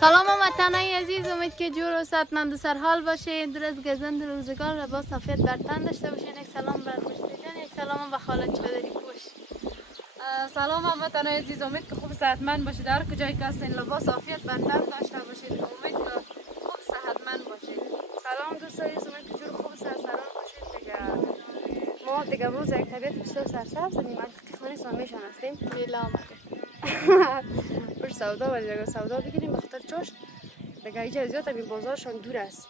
سلام وطنای عزیز، امید که جور و صحتمند و سرحال باشید. درست گزند روزگار لباس سفید بر تن داشته باشین. یک سلام بر مشتی جان، یک سلام به خالد چادری پوش. سلام وطنای عزیز، امید که خوب صحتمند باشید. هر کجایی که هستین لباس عافیت بر تن داشته باشید. امید که خوب صحتمند باشید. سلام دوستان عزیز، امید که جور خوب سرسران باشید. ما دیگه امروز یک طبیعت بسیار سرسبز منطقه خانه سامیشان هستیم. میلا آمده پر سودا و دیگه سودا بگیریم به خاطر چاشت. دیگه اینجا زیاد این بازارشان دور است.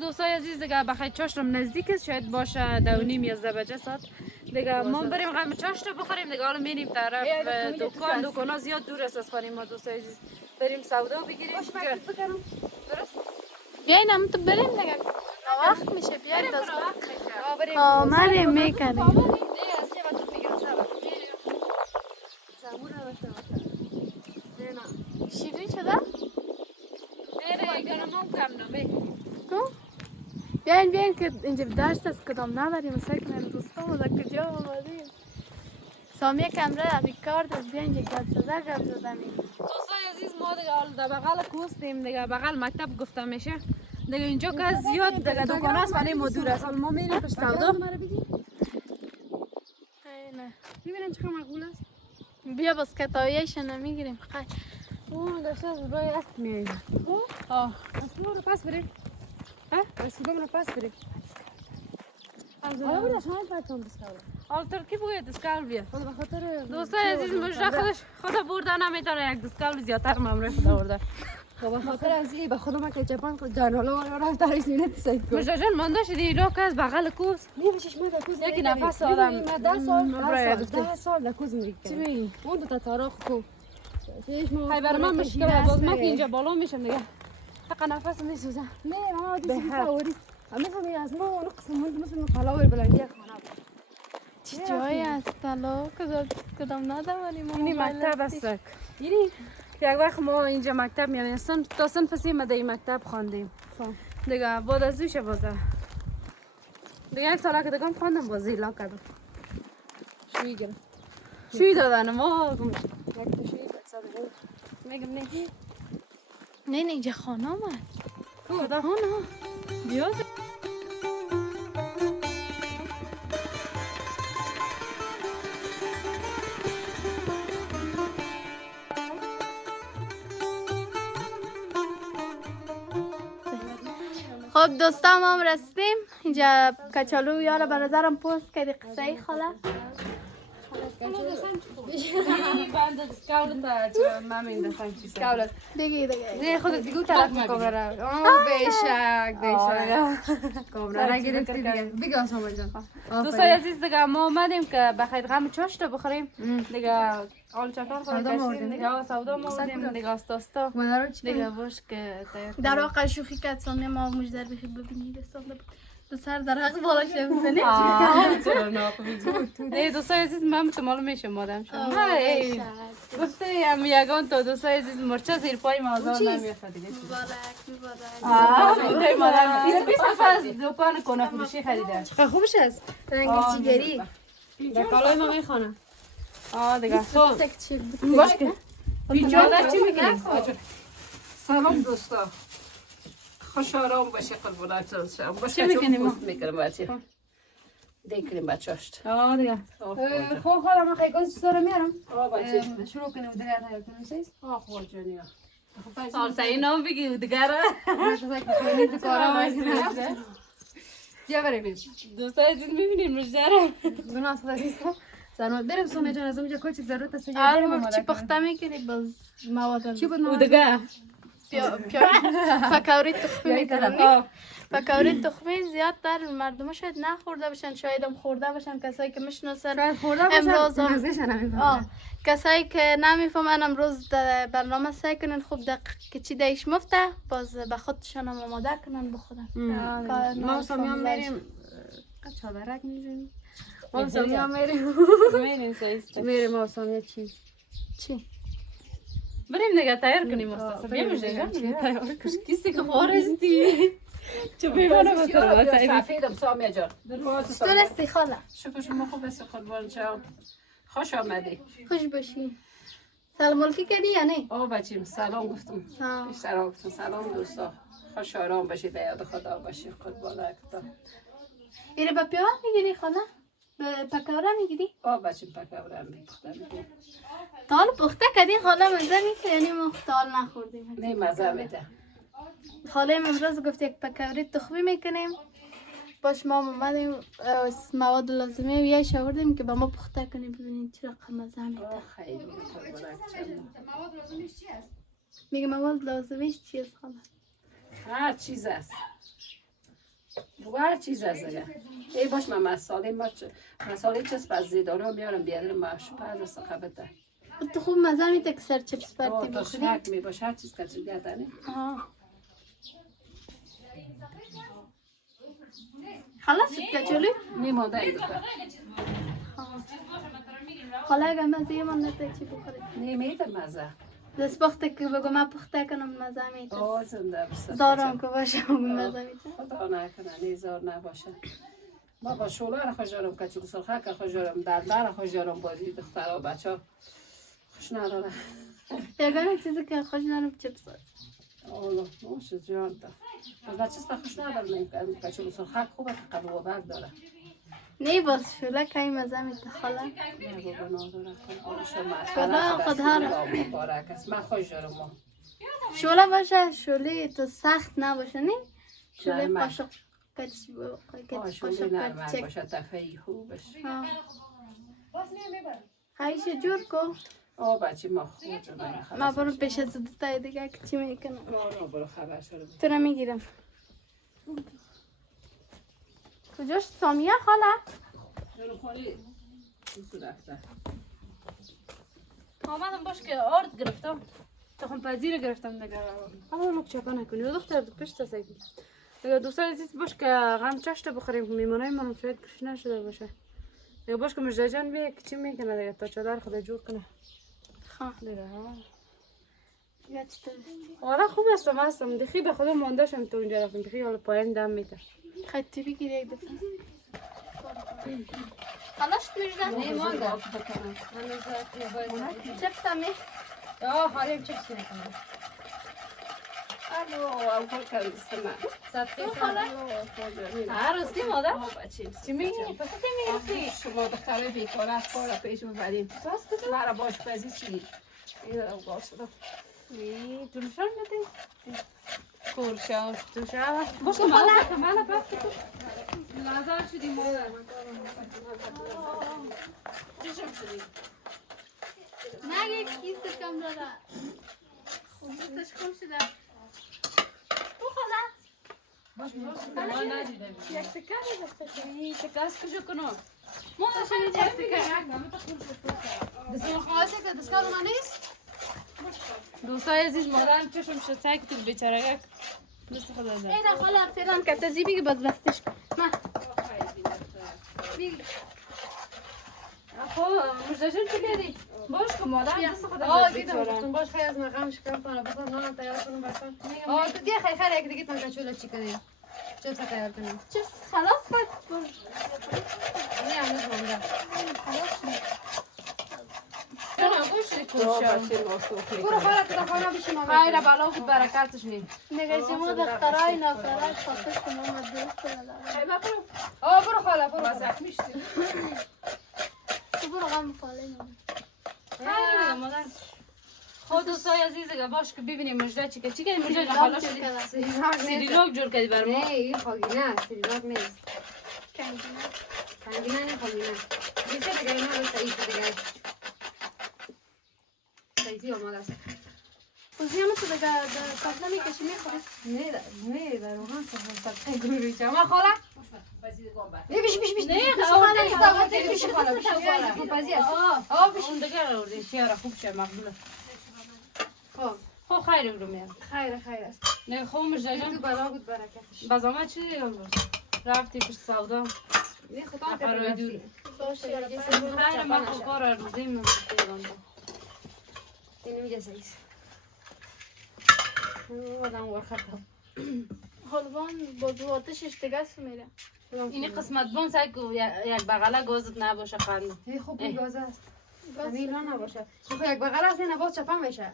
دوستای عزیز، دیگه بخیر چاشتم نزدیک است، شاید باشه 2:30 یا 3 ساعت. دیگه ما بریم غم چاشت بخوریم. دیگه حالا میریم طرف دکانا زیاد دور است از خانه ما. دوستای عزیز بریم سودا بگیریم. درست؟ بیاین هم تو بریم دیگه، وقت میشه. بیاین باز بریم. آمده میکنیم. شیرین شده؟ بیاین که اینجا دشت است، کدام نبریم مثلا کنیم دوستان از کجا آمدیم. سامیه کمره بیکار دست. بیاین یک گپ زده میم. دوستای عزیز، ما دیگه در بغل کوستیم، دیگه بغل مکتب گفته میشه. دیگه اینجا که زیاد دیگه دکان است خانه ما دور است. ما میریم پشت سودا. ببینن چقدر معقول است. بیا باز کتاییش نمیگیریم. خیر اون داشته از برای است میاییم. اصلا رو پس بریم. اصلا رو پس بریم. حالا برای شما پرتون بسکاله. حالا ترکی بگوید دسکال بیا. حالا بخاطر دوستای عزیز، مجرد خدا برده نمیتونه یک دسکال زیادتر ممره خدا برده. خب بخاطر از این به خودم که جپان خود جان حالا رفت درش نمیت سید کو. مجرد جان مانده شدی ایران که از بغل کوس. نمیشش ما کوز. یکی نفس آدم 10 سال کوز میگه. چی میگی؟ اون دو تا تاراخ کو. خیلی برای من مشکل باز ما که اینجا بالا میشم دیگه. حق نفس میسوزم. نه ما دیگه فوری. اما از ما اون قسم مثل فلاور بلندی خانه. چی جایی است تلا کدام نداریم. این مکتب است. یعنی یک وقت ما اینجا مکتب میانیم تا صنف 3 مده این مکتب خواندیم. دیگه بعد از ایش بازه دیگه یک ساله که دیگه خواندم باز ایلا کردم. شوی دادن ما میگم نه اینجا خانه آمد. خدا خانه بیا. خب دوستان ما هم رسیدیم اینجا. کچالو یارا به نظرم پوست کردی قصه ای خاله. بنده دسکاول تا مامی دستم چی سکاول دیگه نه خود دیگه طرف کامرا. بیشک کامرا نگرفتی دیگه. بگو سامان جان. دوستای عزیز، دیگه ما اومدیم که بخیر غم چاشت بخوریم. دیگه آل چکار خوریم. دیگه سودا موردیم. دیگه استاستا دیگه باش که در واقع شوخی کرد سامی ما مجدر بخیر ببینید استاستا تو سر در حق بالا شده بزنه. چرا نه دوستای عزیز، من تو معلوم میشم مادام شما گفته هم یگان تو. دوستای عزیز، مرچه زیر پای ما آزار نمیافته دیگه. مبارک میگه مادام 20 نفر از دکان کنه فروشی خریده. چقدر خوبش است. رنگ جیگری. در کالای ما میخونه. دیگه سکچی باش که بیچاره چی میگی؟ سلام دوستا، خوش آرام باشه قربونتون شم. باشه چی میکنیم؟ پوست میکنیم بچه دیگریم بچه‌اشت. دیگه خب خاله من خیلی سر میارم. بچه شروع کنیم دیگه تا کنیم سیز. خوب جونیا. سال سعی نام بگی دیگه را بیا بریم. دوستای عزیز میبینیم مجدره مناسب است. زنم بریم سومه جان از اونجا کوچیک ضرورت است. آره چی پخته میکنی باز مواد چی بود او دیگه پکوری تخمی میکنم. پکوری تخمی زیادتر مردم شاید نخورده باشن، شاید هم خورده باشن کسایی که میشناسن. امروز کسایی که نمیفهمن امروز برنامه سعی کنن خوب دقیق چی دیش مفته باز به خودشان هم آماده کنن بخورن. ما سامیان میریم چادرک میزنیم. ما سامیان میریم ما سامیان چی بریم دیگه تیار کنیم مستقیم. بیا مجدد کسی که خورستی چه بیمانه بکنم سفیدم سامیه جان. درستی خاله. شکر شما خوب است قربان شم. خوش آمدی. خوش باشی. سلام ملکی کردی یا نه؟ بچیم سلام گفتم. ها. بیشتر گفتم سلام دوستا. خوش آرام باشید به یاد خدا باشید خود بالا کتا. ایره با پیوه میگیری خاله؟ به پکوره میگیری؟ بچیم پکوره میپختم. تال پخته کردی خاله مزه میکنه یعنی ما تال نخوردیم. نه مزه میده. خاله امروز گفت یک پکوره تخمی میکنیم. باش ما اومدیم مواد لازمه و یه آوردیم که با ما پخته کنیم ببینیم چه رقم مزه میده. خیلی مواد لازمش چی است؟ میگه مواد لازمش چیست خاله؟ هر چیز است. هر چیز است دیگه. ای باش من مساله چیز پس زیدارو میارم بیارم ماش پس سقبته. تو خوب مزه میده که سر چپس پرتی تو بخوری. شک می باش هر چیز که چیز داره. خلاص شد کچولی؟ میمونده ای دوتا. خاله اگه مزه من نده چی بخوری؟ نمیده مزه. دست پخته که بگو من پخته کنم مزه میده. زنده بسه. زارم که باشه بگو مزه میده. خدا نکنه نیزار نباشه. ما با شوله را خوشارم کچول سرخه که خوشارم دلده را خوشارم بازی دخترها بچه ها خوش نداره. یگانه چیزی که خوش دارم چپس هست. اولا نوشه جان تا. باز نه چیز خوش ندارم کچول سرخه خوبه که قلب و برگ داره. نه باز شوله که این مزه میده خاله. نه بابا نداره کن. خدا خدا را. مبارک است من خوشارم ما. شوله باشه شوله تو سخت نباشه نه؟ شوله نرمک. قاشق شوله نرمک باشه تفهی خوب باشه. خیش جور کو. بچه ما خوب ما برو پیش از دوتای دیگه که چی میکنم. برو خبر شده. تو را میگیرم. کجاش سامیه خاله؟ جلو خالی تو رفته. آمدم باش که آرد گرفتم تخم پذیر گرفتم دیگه اما لوک چکا نکنی دختر پشت سایت دیگه دوستان عزیز باش که غم چشت بخوریم میمونای منم شاید کش نشده باشه دیگه باش که مجده جان بیه که چی میکنه دیگه تا چادر خدا جور کنه خواه دیگه ها یا چطور است؟ آره خوب هستم هستم دیخی به خدا مانده شم تو اونجا رفتم دیخی حالا پایین دم میده خیلی تو بگیر یک دفعه خلاص میرزن؟ نه مانده چپس همی؟ آه خالیم چپس میکنم اول کردم صدقه خاله؟ راستی مادر؟ بچه چی میگی؟ پس چی میگی؟ شما دختره بیکار از کار پیش ببریم مرا باش پزی چی؟ این رو گاستم تونشان ندی؟ کورشان تونشان باشه مادر که منو پخت تو لازم شدی مادر نگه کیست کم داره خوب دوستش خوب شده او خاله یک تکه این تکاس کجا کنم مادر شنید یک تکه دستگاه خاصه که دستگاه رو من نیست؟ دوستای عزیز مادرم چشم شد سعی که تو بیچاره یک دوست خدا داره اینا خاله فعلا که تزی بگی باز بستش ما بگی خب مجدشن چی بیاری؟ باش که مادرم دست خدا آه داره دیدم بیچاره گفتم باش خیلی از مقام شکم کنه بس نان تیار کنم برسان تو دیگه خیلی یک دیگه تنگ چولا چی کنیم چه تیار کنیم چپس خلاص خود نه هنوز مونده جانم گوش دی کورشان برو خاله تو خانه بشیم خیر بالا خود برکتش نیم نگه شما دخترای نافرای خاطر که ما دوست ندارم برو خاله برو تو برو غم خاله نمید خیر مادر خود دوستای عزیز باش که ببینیم مجده چی که مجده حالا شدی سریلاک جور کردی بر ما نه این خاگینه سریلاک نیست خاگینه نه خاگینه بیشه دیگه اینا رو سعید دیگه سعیدی آماده است خوزی همه تو دیگه پسنه میکشی میخوری نه در روغن سبزه گروری چه ما خاله بیش نه خاله بیش خاله بیش خاله اون دیگه رو سیاره خوب شه مقبوله خب خیر رو میام خیر است نه خوب مجده تو جان بلا بود برکتش بازامه چی دیگه امروز رفتی پشت سودا نه خدا نفرهای دور خیر من خب کار روزی من اینو میگه سعید آدم ورخطم حلوان بازو آتشش دیگه سو میره اینی قسمت بون سعی که یک بغله گازت نباشه خانم خوب گازه است همین را نباشه خب یک بغل است اینه باز چپم میشه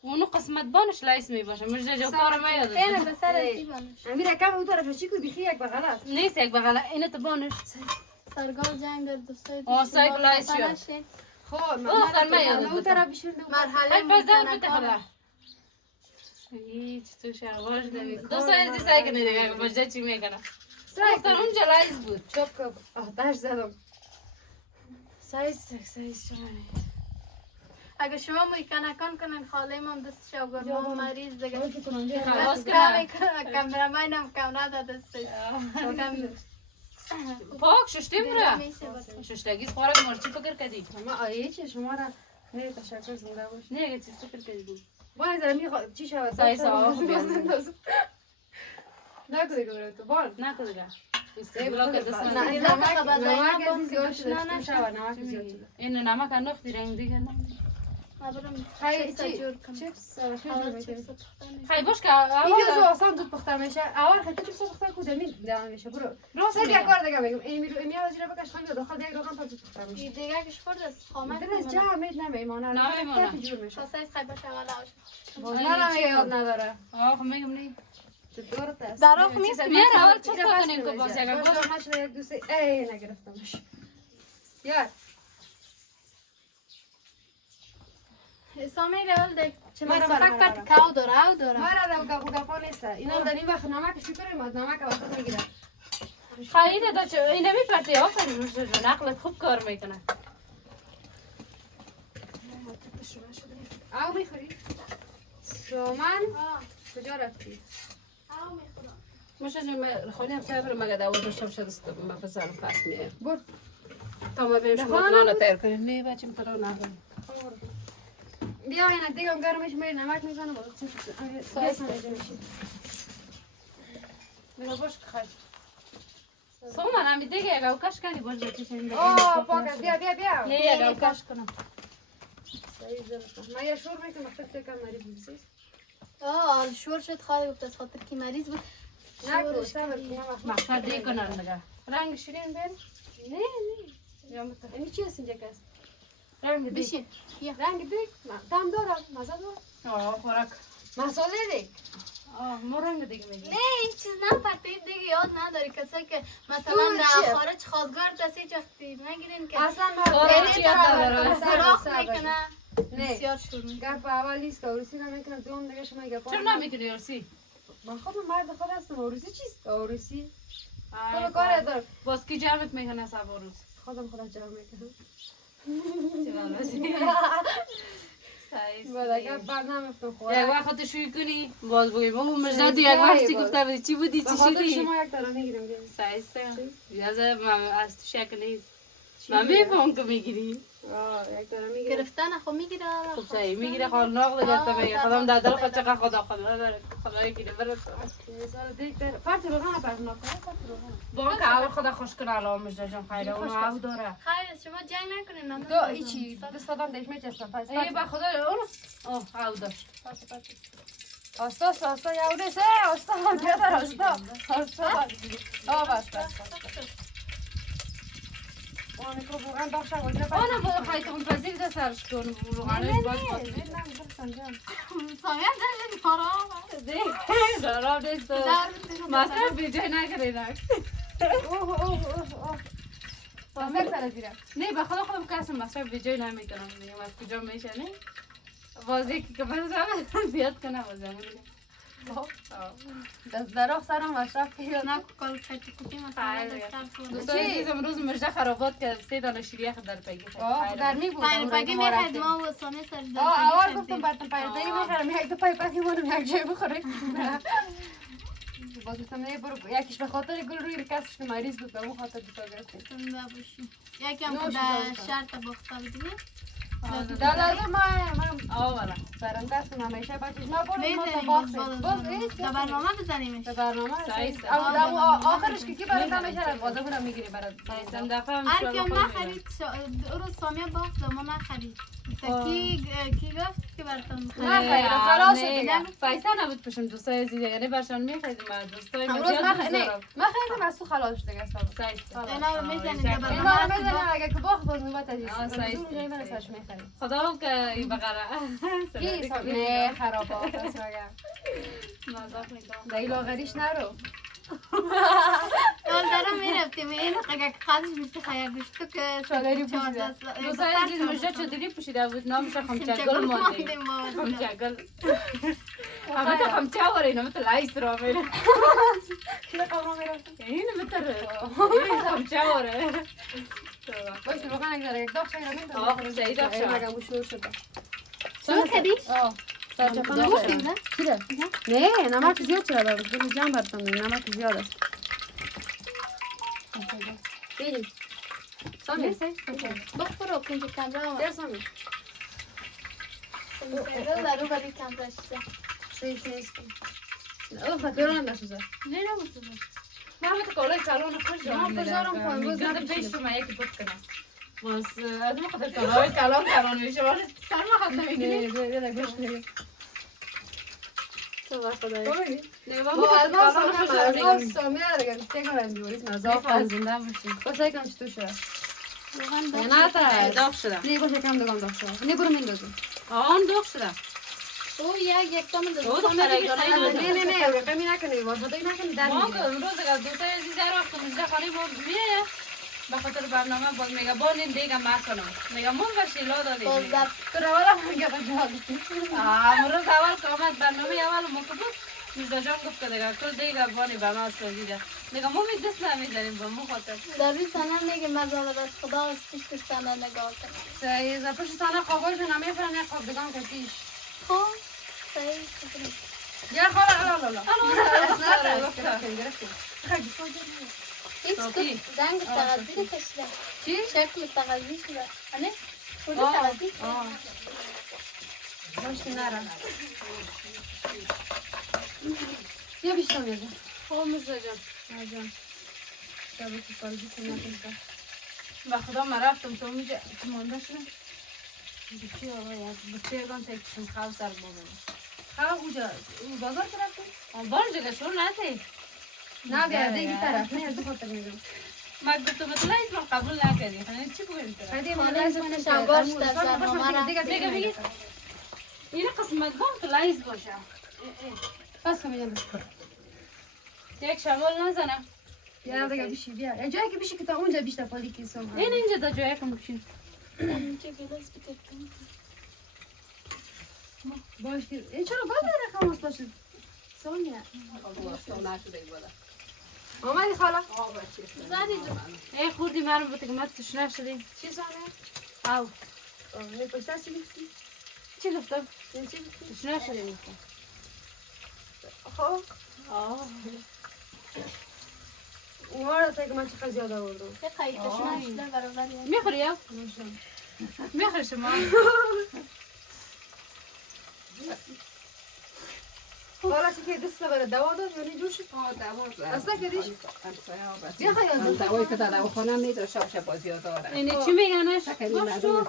اونو قسمت بانش لایس می باشه مجد جو کار ما یاد اینه به سر سیبانش امیر کم اون طرف چی کو بیخی یک بغل است نیست یک بغل اینه تو بانش سرگال جنگ در دوستای سایکل لایس شد خب آخر ما یاد اون طرف بشین مرحله های پس دار ممکنه بده هیچ تو شلوارش نمی دو سایزی سایکل دیگه مجد چی میکنه سایکل اونجا لایس بود چوب کب آتش زدم سایز شما اگه شما موی کنکان کنن خاله ما دستش آگاه ما مریض دیگه خلاص کمی کنه کامرامین هم کم نده دستش پاک ششتی بره میشه باشه. ششتگی خوارک مرچی فکر کردی ما آیه چه شما را نه تشکر زنده باش نه اگه چیز فکر کردی بود بان زره چی شود سایز آه بیان نکو دیگه برای تو بان نکن دیگه نه نمک از زیاد شده نشود نمک زیاد شده این نمک انداختی رنگ دیگه نه خیلی چیپس جور کنم. چیپس خیلی باش که اینجا اول آسان زود پخته میشه اول خیلی چیپس پخته کو دمی دام میشه برو راست سر یک میگم. کار دیگه میگم این میرو امیا وزیر بکش خام داخل دیگه روغن تا زود پخته میشه دیگه کش خورد است خامه دلش جا مید نمیمونه نمیمونه. جور میشه شاسه خیلی باشه اول آش باز نه یاد نداره آه خب میگم نه دورت است در آخ میست میاره اول چیز کنیم که باز یک باز باز نشده یک دوسته ای نگرفتمش یار سامی رول دیگه چه مرا، مسافت مرا، پرت مرا. کاو داره او داره مرا رو گپا نیست اینا در این وقت نمک فکر ما نمک وقت میگیره خیلی دا چه اینه میپرتی آفرین مجد جون عقلت خوب کار میکنه او میخوری سومن کجا رفتی او میخورم مجد جون خونی هم سایبر مگه داور داشتم شد است ما بزارم پس میه بر تا ما بیم شما نان تیر کنیم نه بچیم تو نه بیا اینا دیگه گرمش میره نمک میزنه باز سایس میشه میگه باش خیلی سومن همی دیگه یک اوکش کنی باز بکشیم آه پاکت بیا بیا بیا نه یک اوکش کنم من یه شور میکنم فکر کنم مریض نیستی آه شور شد خواهی گفت از خاطر که مریض بود نکو صبر کن مقصد دی کنن دیگه رنگ شیرین بین نه نه این چی هست اینجا کس رنگ دی بشین بیا رنگ دیگ تام داره مزه داره آه خوراک مساله دیگ آه مو رنگ دیگه میگی نه این چیز نپرتید دیگه یاد نداری کسایی که مثلا چیه؟ در خارج خواستگار دستی وقتی نگیرین که اصلا آره، چی یاد نداره؟ سراخ میکنه نه بسیار شور میکنه گپ اول لیست که اوروسی نمیکنه دوم دیگه شما گپ چرا نمیکنی ارسی من خودم مرد خود هستم اوروسی چیست اوروسی آی، تو کار دار باز کی جمعت میکنه سبا روز خودم خودم جمع میکنم چرا بسی بعد اگه بعد نمیفتم یک خورم وقت شوی کنی باز بگیم بابا مجد یک وقتی گفته بودی چی بودی چی بخاطر شدی شما یک داره میگیرم سایسته یازه من از تو شک نیست من میفهم که میگیری یک داره میگیرم گرفتن خو میگیره خب سایی میگیره خال ناغ گرفته میگه خودم در دل خود چقدر خدای گیره برد سال دیگ داره فرد روغن پرد نکنه فرد روغن با که اول خدا خوش کنه الان مجد جان خیره اونو او داره خیر شما جنگ نکنین من تو ایچی دست دادم دیش میچستم پس ای با خدا اونو اوه او داشت آستا آستا یاوده سه آستا بیادر آستا بس اون میکرو روغن بخشه وجه پس اونو با خیلی اون پذیر ده سرش کن روغانش باید خاطر سامیان دارین کارا دارم نیست تو مصرف بیجای نکرینک نه به خدا خودم کسیم مصرف بیجای نمیکنم میگم از کجا میشه نه بازی که مصرف زیاد کنم بازی دست دراخ سرم مصرف یا نه کال کتی کتی مثلا دوستان عزیز امروز مجده خرابات که 3 دانه شیریخ در پگی گرمی بود پگی میخواید ما و سامی سر اول گفتم براتون پیدایی میخرم یک دو پای پای مونم یک جای بخوره باز گفتم نه برو یکیش به خاطر گل روی کسش که مریض بود به اون خاطر دوتا گرفتیم یکی هم که در شرط باخته بودیم در لازم من آوالا برم دستم همیشه بچهش نبردیم ما میزنیم باختیم در برنامه بزنیمش به برنامه سایست. آخرش که کی برات میشه بازه بودم میگیری برات سایستم دفعه هم هر کیم نخرید او رو سامیه باخت ما نخرید کی گفت که که براتون نه خیر خلاص شد نه دیگه. نه پیسه نبود پشم دوستای عزیز یعنی برشان میخریدم از دوستای امروز بسیار من دوست دارم من خیلی از تو خلاص شد دیگه صاحب. اینا رو میزنید آه، به اینا رو برنامه میزنن اگه که باخت باز نوبت از آه، صحیح، زور صحیح، من صحیح. سرش میخریم خدا هم که این بقره کی صاحب نه خراب است مگه مذاق میکنم دایی لاغریش نرو اول دارم میرفتیم این اگه قدش بیشتر خیر داشت که چادری دوستای عزیز مجده چادری پوشیده بود نامش خمچگل مانده خمچگل همه تا خمچه آوره اینا مثل لایس را میره این مثل خمچه آوره باشه واقعا اگه یک داغ شاید نمیدونم آه سعید آخشا مگه مشهور شده چون کدی؟ سرچپانه گفتیم نه؟ چیه؟ نه نمک زیاد چرا بابا دو جمع براتون نمک زیاد است ببین سامی بخورو کنج کمره آمد در سامی دارو برای کمره شده سیف نیست او خطران نشوزه نه نبوده من همه تا کالای سالون خوش من فشارم کنم، روز میزده نپوشیدم. پیش من یکی بود کنم بس از اون خاطر کالای کلام کلان میشه ولی سر ما خط نمیگیری نه گوش نگیر تو با خدایی نه با بابا از ما کلام خوش سامی نمیگیری سامی دیگه بیشتر کنم جوریس مزاق زافت زنده باشی باشه یکم چطور شده نه تا داغ شده نه باشه یکم دوگم داغ شده نه برو میندازم آن داغ شده او یک کم او دختره گانه نه نه نه رقمی نکنی باشه دیگه نکنی در ما میگیره که روز اگر دوستای عزیز هر وقت مجده خالی با میره به خاطر برنامه باز میگه با نیم دیگه کنم میگه من به شیلا دادیم بازدار تو رولا میگه بجال امروز اول که آمد برنامه اول ما که بود میزا جان گفت که دیگه کل دیگه بانی به ما سوزیده میگه ما می دست نمیزنیم با ما خاطر در روی سنه میگه مزال از خدا از پیش سنه نگاه کن سه پشت سانه خوابش نمیفرن یک خواب دگان کشیش خب صحیح خبری یا خاله لا لا هیچ تو صافی. زنگ تغذی کشیده چی؟ شکل تغذی شده آنه خود آه. تغذی باشه نرم یا بیشتر میگه خب میزا جان جان شبه که سال بیست نکنه به خدا من رفتم تو میگه تو مانده شدم بچه آقا یک بچه گان تکشم خواه سر بابا خواه اوجا او بازار طرف بار جگه شور نتی نه بیا دیگه طرف نه از خاطر میگم من گفتم مثلا اسم قبول نکردی خیلی چی بگویم تو خیلی خانه من اسمش انگاش در برنامه را. دیگه بگه بگه این قسمت گام تو لایز باشه پس میگم یک شمال نزنم یا دیگه بیشی بیا جایی که بیشی که تا اونجا بیشتر پالی کی سوم این اینجا دا جایی که مکشین اینجا گلاس بتکن باش این چرا باز رقم است باشه سونیا آمدی خاله زدی دو ای خوردی مرم بوده که ما توش نشدیم چی سانه او نه پشت چی گفتی چی گفتم چی گفتی توش نشدیم گفتم خب آه اونها تا که من چقدر زیاد آوردم یه قایقش نشده برابر یک میخوری یا میخوری شما حالا چی که دست بره دوا داد یا جوش اصلا کردیش بیا خیال دوایی که در دواخانه میده شب بازی ها داره اینه چی میگنش خیلی مردم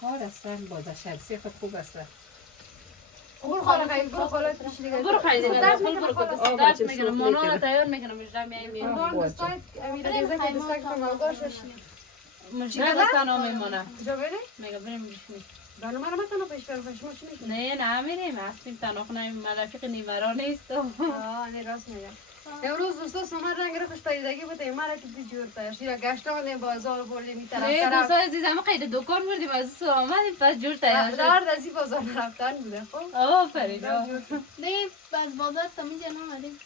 کار هستن بازه شرسی خود خوب هستن برو خاله خیلی برو خاله پیش دیگه برو خیلی درد برو میکنه برو خاله. درد میکنم مانالا تیار میکنم مجرم میایم اون دستای امیر رضا که دستای که مالگاش مجرم دستان میمونه جا بری میگه بریم بشینیم برنامه رو متنو پیش برو شما چی میکنی نه نه میریم هستیم تناخ نمیم من رفیق نیمرا نیستم نه راست میگم امروز دوستا سومر رنگ رو خوش پایدگی بود ایمان رو که جور تا شیرا گشتان بازار بردیم این طرف نه طرف دوستا عزیزم قید دکان بردیم از سو آمدیم پس جور تیار شد دار دزی بازار رفتن بوده خب آفرین دیگه از بازار تمیز نماریم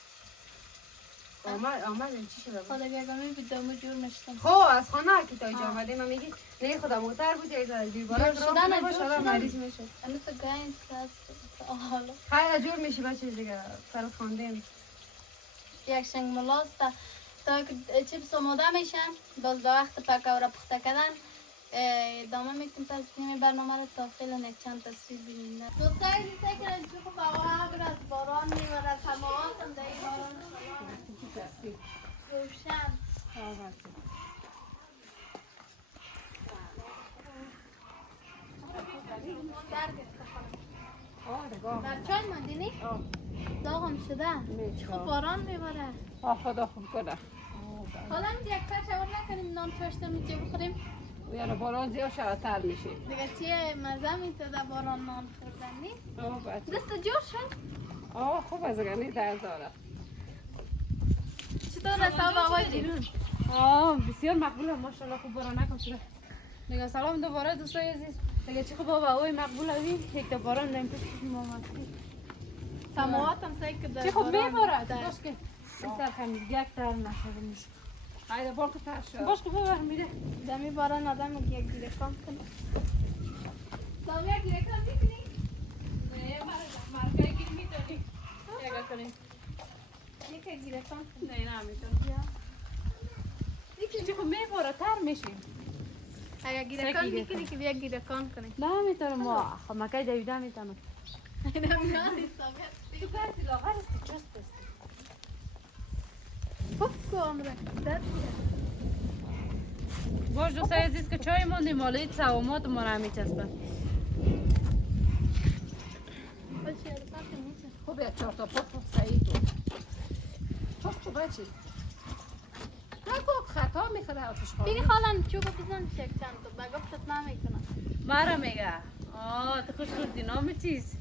آمد چی شده بود خدا بیاگامی بیدامو جور نشتم خب از خانه که تا اینجا آمدیم من میگی نه خدا موتر بود یا ایزا دیوارا جور شدن، رو باشه جور حالا شدن. مریض میشه الان تو گاین ساز حالا خیلی جور میشه بچه دیگه سر خواندیم یک شنگ ملاست تا که چیپس آماده میشن باز به وقت پکاورا پخته کردن ادامه میتونیم پس کنیم برنامه رو تا فعلا یک چند تصویر ببینیم دوستای عزیزی که از جو بابا از باران میبره از هماهات هم در این باران روشن درد در چای ماندینی؟ داغم شده خوب باران میباره خدا خوب کنه. حالا میگه یک پر شور نکنیم نان توشتم اینجا بخوریم یعنی باران زیاد شدتر میشه. دیگه چیه مزه میتده باران نان خوردن نی؟ بچه دست جور شد؟ خوب از گنی درد داره. چطور رسا با آقای بیرون؟ بسیار مقبوله ماشاءالله خوب باران نکنه. دیگه سلام دوباره دوستای عزیز. دیگه چی خوب بابا اوی مقبول اوی یک تا باران داریم پیش ما ماستی. سماواتم سعی که چی خوب میبارد باش که بسیار خمیز یک تر نشده میشه. haydi bol kıtar şu. باش که ببر میده. دمی باران آدم رو یک گیره کام کنه دمی یک گیره کام میکنی؟ نه مارکای گیر میتونی. یکا کنیم. یک گیره کام کنی نه نمیتونم. چی خوب میبارد تر میشیم. اگر گیره کام میکنی که یک گیره کام کنی نمیتونم ما مکای دویده میتونم. دمی ها نیستابت تو کارتی لاغر است جست است. خوب که عمره درد باش دوستای عزیز که چای موندیم مالی سوامات ما رو میچسبه. خوب یک چهار تا پاپ سعید بود. چوب بچی. نگو خطا میکنه آتش خواهد. دیگه خالم چوب بزن شک چند تا بگفتت نمیکنم مرا میگه تو خوش خوردی نام چیز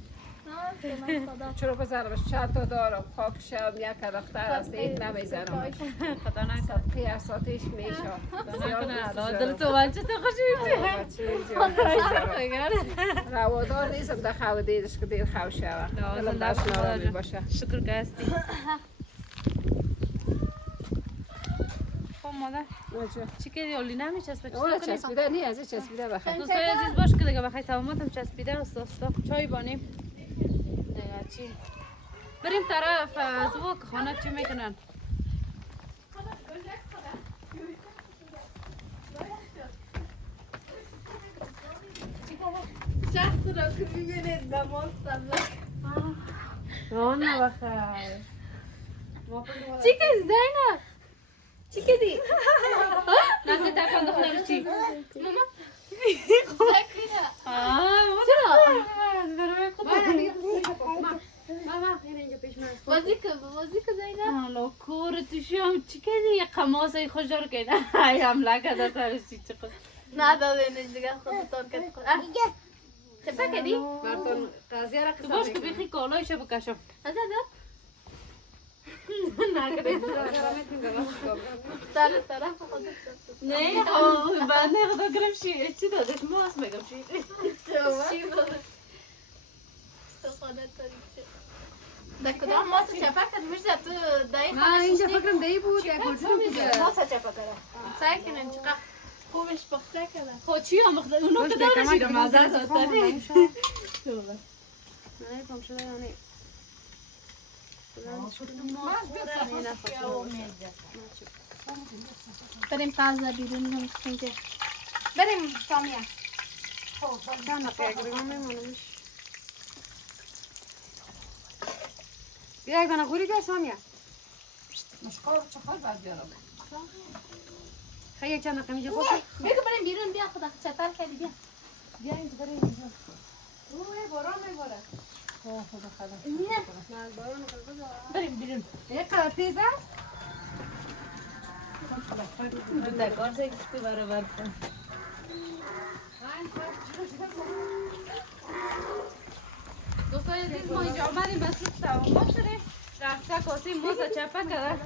چرا بزنمش چند تا دارم پاکشم یک دختر است این نمیزنم خدا نکن قیاساتش میشه دل تو بچه تو خوش میشه روادار نیستم در خواه دیدش که دیر خواه شوه دلم داشت نارامی باشه شکر که هستی خب مادر چی که اولی نمیچسبه اولا چسبیده نی از این چسبیده بخیر دوستای عزیز باش که دیگه بخیر سلامتم چسبیده است چای بانیم دیگه چی بریم طرف زوک خانه چی میکنن شخص را که ببینید دماغ سلک نه بخیر چی که زینب چی که دی؟ نه تکن دختر چی ماما سکینه بازی که زینب لو کور توشم چی کردی یک قماسه خوش دار کنه ای حمله کرده سرش چی خود نه دادینش دیگه خودتان کردی خود خفه کردی؟ براتون قضیه را تو باش که بیخی کالایشو بکشم از داد؟ نکردی دختر طرف خودت نه بنده خدا گرم چی دادش ماست میگم چی بود؟ تو خودت داری چه؟ در کدام ماسه چپه کرد میشه تو دایی خانه اینجا فکرم دی بود یک گلزن دیگه ماسه چپه کرده سعی کنین چقدر خوبش پخته کرده خب چی هم بخدا اونو که دارشی رو مزه دادتاری نه کم شده نه بریم تازه بیرون نمیشتیم که بریم سامیه چند دقیقه یک دیگه میمونمش بیا یک دانه خوری بیا سامیه مشکار چخال باید بیارم خیلی یک چند دقیقه میجه خوش بگو بریم بیرون بیا خدا چطور کردی بیا بیا این تو بریم اینجا اوه باران میباره خدا خدا نه باران بریم بیرون یک قدر تیز است در کار سایی کشتی برابر کن دوستای عزیز ما اینجا آمدیم بس رو سوامات شدیم رفته کاسی موز چپه کرده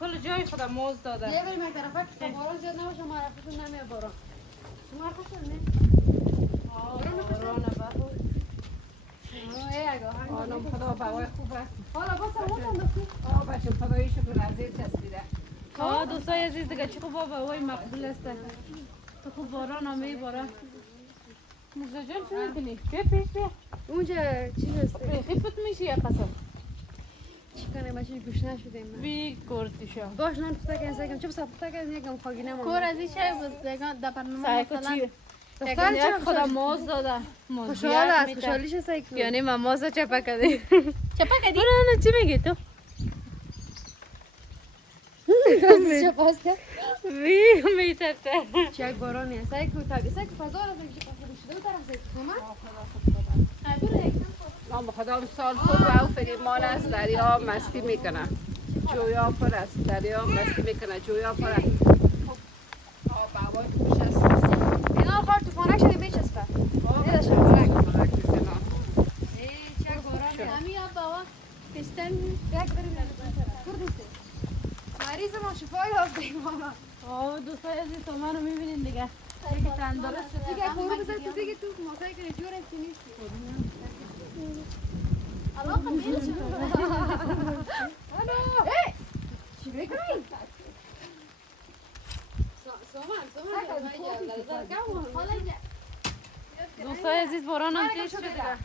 کل جای خدا موز داده بیا بریم یک طرفه که باران زیاد نباشه ما رفتون نمیه باران شما رفتون نه باران بارو آنم خدا بوای خوب است حالا با سوامات انداختی بچه خدایی شکر از این چسبیده دوستای عزیز دیگه چی خوب بابا وای مقبول است تو خوب باران آمی باران موزه جان چی میکنی؟ بیا پیش بیا اونجا چیز است خیفت میشه یا قسم چی کنه بچه گوش نشدیم بی کردی شو باش نان پخته کنیم سعی کنیم چه بسا پخته کنیم یکم خاگی نمونه کور از این شای بود دیگه در برنامه سعی مثلا چی؟ دختر یک چه خدا موز داده خوشحال است خوشحالیش سعی کنیم یعنی ما موز چپه کردی چپه کردی؟ نه چی میگی تو؟ چه پاس کرد وی میترسه چه یک بارانی است سعی کنیم طبیعی سعی کنیم فضا را سعی کنیم شده و طرف سعی کنیم بخدا سال خوب و فریمان است دریا مستی میکنه جویا پر است دریا مستی میکنه جویا پر است آب هوای خوش است اینا خواهد توفانک شده بیچسبه نیده شده همی آب بابا کشتن یک بریم کردیسته مریض ما شفای یافته ماما دوستای عزیز تو منو میبینین دیگه یکی تندرست شد دیگه خورو بزن تو دیگه تو ماسایی کنی جور استی نیستی علاقه میره چی بکنی؟ دوستای عزیز باران هم تیز شد دیگه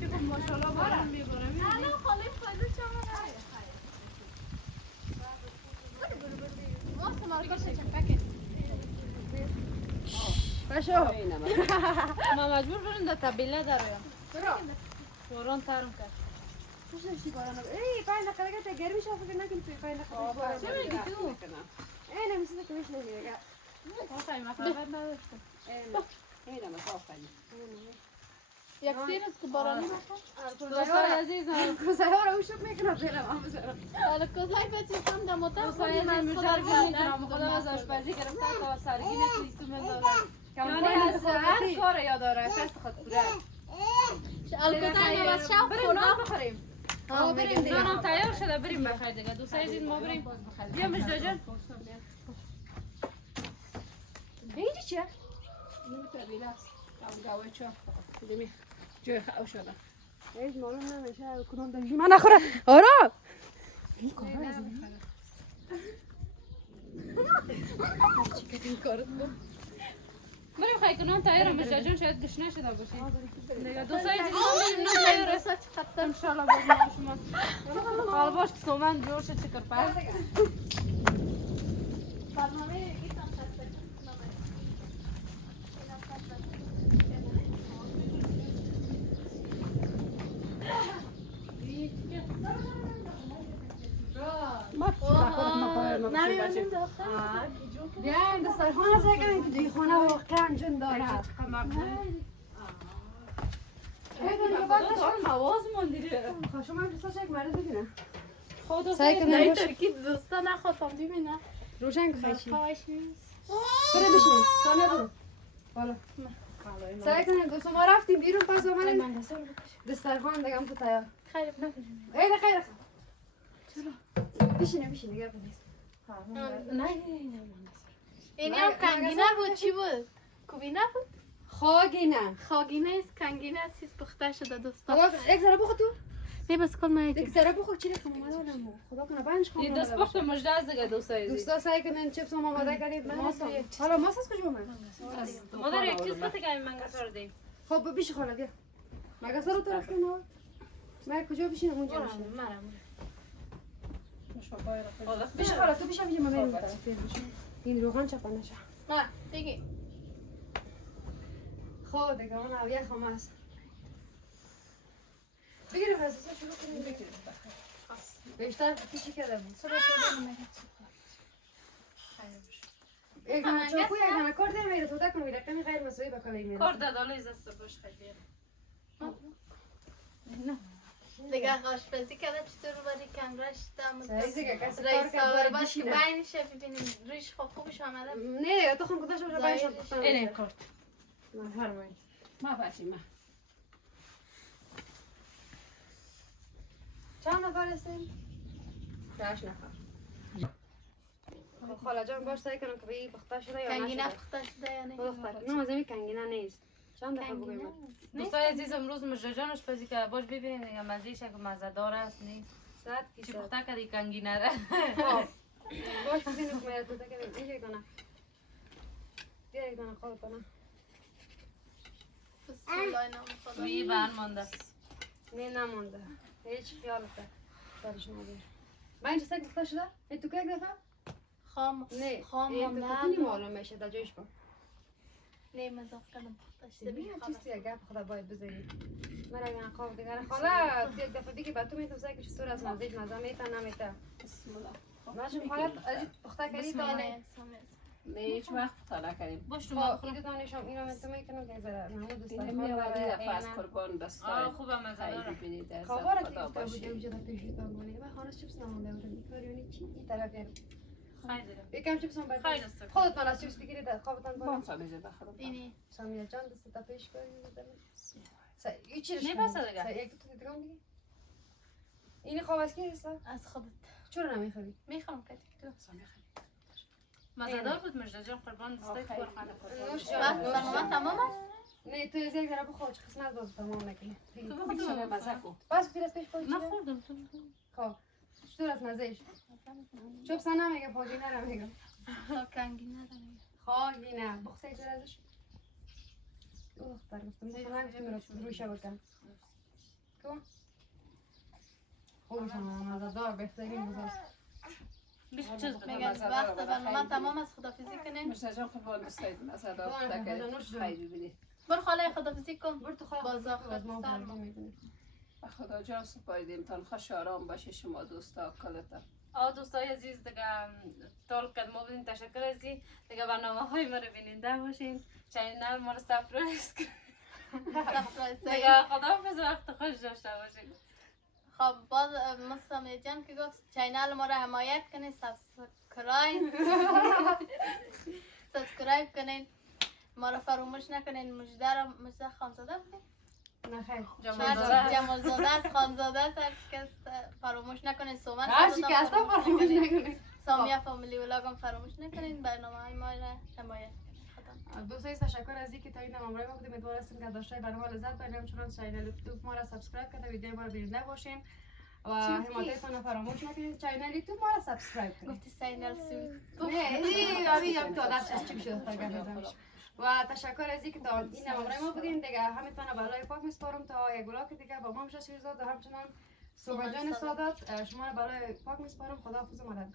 شکر ماشاءالله باران میباره الان خالی فایده چمن ما سمارکاش چپکه باشو ما مجبور بریم در طبیله داریم برو باران ترم کرد خوش نشی باران ای 5 دقیقه تا گرمی شد فکر نکنی توی 5 دقیقه باران چه میگی تو؟ ای نمیشه که میشه دیگه آخه ما خبر نداشتم اینه مثلا آفرین یک سیر است که بارانی بخور دوستای عزیز کوزه ها رو شوک میکنه دلم هم بزنم حالا کوزای بچه کم در مطلب دوستای عزیز مشارکت میکنم خدا از آشپزی گرفته تا سرگین تویستو مندازم یعنی از هر کار یاد داره شست خود بوده الکوزای ما بس شب بریم نان بخوریم بریم دیگه نانم تیار شده بریم بخیر دیگه دوستای عزیز ما بریم بیا مجدا جان اینجا چیه؟ این طبیله است گوه چا دیمی جای خواهو شده هیچ معلوم نمیشه کدوم دنجی من نخوره آرا این کاره بریم خیلی که نان تیاره مجدا جان شاید گشنه شده باشی دیگه دوستای عزیز ما بریم نان تیاره انشالله باز ما شما حالا باش که سومن جور شد چکر پس برنامه ایتان خسته نمی‌بینیم دختر بیاین دسترخوان از کنیم که دیگه خانه واقعا جن داره مواز موندیره شما هم دوستا یک مرد ببینم خدا سعی کنم نه روش ترکیب دوستا نخواستم دیمینه روشن خیشی خواهش نیست برو بشینیم سانه برو بالا سعی کنیم دوستا ما رفتیم بیرون پس آمدیم دسترخوان دگم تو تیار خیلی ایده خیلی بشینه دیگه بنیست اینی هم کنگینه بود چی بود؟ کوبینه بود؟ خاگینه خاگینه است کنگینه است چیز پخته شده دوستا یک ذره بخور تو نه بس کل من یک ذره بخور چی رفتم اومده آدم خدا کنه بنش خواهم این دست پخت مجده از دیگه دوستای عزیز دوستا سعی کنین چپس هم آماده کنید حالا ماست از کجا اومد مادر یک چیز بده که این منگسار دیم خب بیش خاله بیا مگه رو طرف کنه من کجا بشینم اونجا بشینم بیش خاله تو بیشم ما بریم طرف این روغن چپانه شد نه دیگه خب دیگه اون اویه خمه است بگیریم از شروع کنیم بگیریم بیشتر پیشی کرده بود یک دانه چاقو یک دانه کارد میره تو دکن میره کمی غیر مساوی بکاله میره کار داداله از دست باش خیلی دیگه آشپزی کرده چطور بری کمرش سعی دیگه کسی کار رئیس کرد آور باید باش که بشینه بینش ببینیم رویش خوبش آمده نه دیگه تو خون کداش باشه باید شد بختن اینه کارت فرمایید ما باشیم ما چند نفر هستین؟ 8 نفر خب خاله جان باش سعی کنم که به این پخته شده یا کنگینه نشده پخته شده یا نه نه مزمی کنگینه نیست چند دفعه بگویم دوستای عزیز امروز مجده جان آشپزی که باش ببینید دیگه مزهش که مزه‌دار است نیست 100% چی پخته کردی کنگینه را باش ببینیم که میاد تو کنیم اینجا یک دانه بیا یک دانه خواب کنم بسم الله نام خدا وی بر مانده نه نمونده هیچ خیالته برش نداره من اینجا سگ پخته شده؟ این تو که یک دفعه؟ خام نه خام این تو مانده کنی معلوم میشه در جایش با نه مذاق کنم پخته شده بیا چیزی یک گپ خدا باید بزنی من یک نقاب دیگر خاله یک دفعه دیگه با تو میتونم سعی که چطور از مزهش مزه میتن نمیتن بسم الله ماشم خالت از پخته کردی تا نه نه هیچ وقت تا نکردیم. باش رو ما این دانشم اینا من تو میکنم که ذره نمود این دستای میوری دفعه از قربان دستای خوبم از خیلی داره بینید در خبره خدا که بوده باشید. وجود پیشتان مونه و خلاص چیپس نمونده بودم کاری یعنی چی این طرف یارو خیلی یکم چیپس هم خیلی بعد است. خودت من از چیپس بگیرید در خوابتان با باید هم سامیزه بخورم. اینی سامیه جان دست تا پیش کنید یه چی نه بس دیگه. یک تو دیگه دیگه این خواب از کی هست از خودت چرا نمیخوری میخوام که تو مزدار بود مجد جان قربان دستای تو برخانه نوش وقت برنامه تمام است. نه تو از یک ذره بخور چه قسمت باز تمام نکنی تو بخود شده مزه کن. بس پیر از پیش پای من خوردم تو خب چطور از مزهش چیپس نمیگه پودینه نمیگه کنگی ندارم. خالی نه بخصه ایتر ازش اوه دختر گفتم مثلا گفتم روشه بکن کن خوبش هم مزدار بهترین بزاست بیش چیز میگن وقت برنامه تمام است. خدافزی کنین. مرسی جان قربان دستای مزه دار خیلی بینید. برو خاله خدافزی کن. برو تو خواهد بازا از ما سر فرقی میدونی و خدا جان سپایدیم تان خوش آرام باشه شما دوستا کلتا. دوستای عزیز دیگه طول قد ما بودین تشکر ازی دیگه برنامه های ما رو بیننده باشین چینل ما رو سابسکرایب کنین دیگه خداحافظ وقت خوش داشته باشین. خب باز مستمع جان که گفت چینل ما رو حمایت کنین سابسکرایب کنین ما رو فراموش نکنین. مجده خانزاده بودین نه خیر جمال زاده است خانزاده است هر کس فراموش نکنین. سومن شکسته فراموش نکنید سامیه فامیلی ولاگم فراموش نکنین. برنامه های ما را حمایت کنین. دوستای تشکر از اینکه تا این همراه ما بودیم. امیدوار هستیم که داشته برنامه لذت ببرید. همچنان چینل یوتیوب ما را سابسکرایب کرده ویدیو ما را ببینید باشین و حمایتتون رو فراموش نکنید. چینل یوتیوب ما را سابسکرایب کنید. گفتی سینل سوی نه این هم تو عادت چی شده تا گفتم و تشکر از اینکه تا این همراه ما بودین دیگه. همینطور بالای پاک میسپارم تا یک بلاک دیگه با ما میشه شیرزاد و همچنان سومن جان سادات شما رو بالای پاک میسپارم. خداحافظ و مدد.